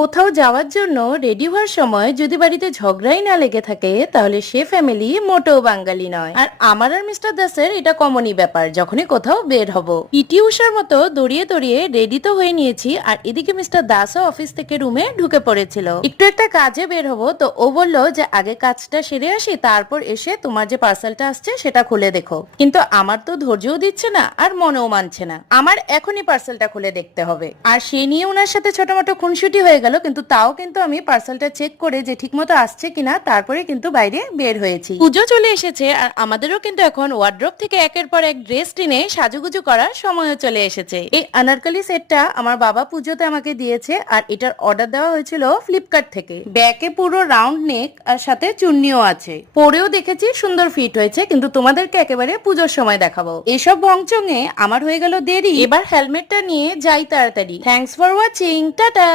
কোথাও যাওয়ার জন্য রেডি হওয়ার সময় যদি বাড়িতে ঝগড়াই না লেগে থাকে তাহলে সে ফ্যামিলি মোটেও বাঙালি নয়। আর আমার আর মিস্টার দাসের এটা কমনই ব্যাপার, যখনই কোথাও বের হব। পিটি উষার মতো দড়িয়ে দড়িয়ে রেডি তো হয়ে নিয়েছি, আর এদিকে মিস্টার দাসও অফিস থেকে রুমে ঢুকে পড়েছিল। একটু একটা কাজে বের হব, তো ও বললো যে আগে কাজটা সেরে আসি, তারপর এসে তোমার যে পার্সেলটা আসছে সেটা খুলে দেখো। কিন্তু আমার তো ধৈর্যও দিচ্ছে না আর মনেও মানছে না, আমার এখনই পার্সেলটা খুলে দেখতে হবে। আর সে নিয়ে ওনার সাথে ছোট মোটো খুনসুটি হয়ে গেল, কিন্তু তাও কিন্তু আমি পার্সেলটা চেক করে যে ঠিকমতো আসছে কিনা তারপরে কিন্তু বাইরে বের হয়েছি। পুজো চলে এসেছে আর আমাদেরও কিন্তু এখন ওয়ার্ড্রপ থেকে একের পর এক ড্রেস টেনে সাজুগুজু করার সময়ও চলে এসেছে। এই আনারকলি সেটটা আমার বাবা পুজোতে আমাকে দিয়েছে, আর এটার অর্ডার দেওয়া হয়েছিল ফ্লিপকার্ট থেকে। ব্যাকে পুরো রাউন্ড নেক আর সাথে চুন্নিও আছে, পরেও দেখেছি সুন্দর ফিট হয়েছে, কিন্তু তোমাদেরকে একেবারে পুজোর সময় দেখাবো। এসব ভংচঙে আমার হয়ে গেল দেরি, এবার হেলমেটটা নিয়ে যাই তাড়াতাড়ি। Thanks for watching, tata.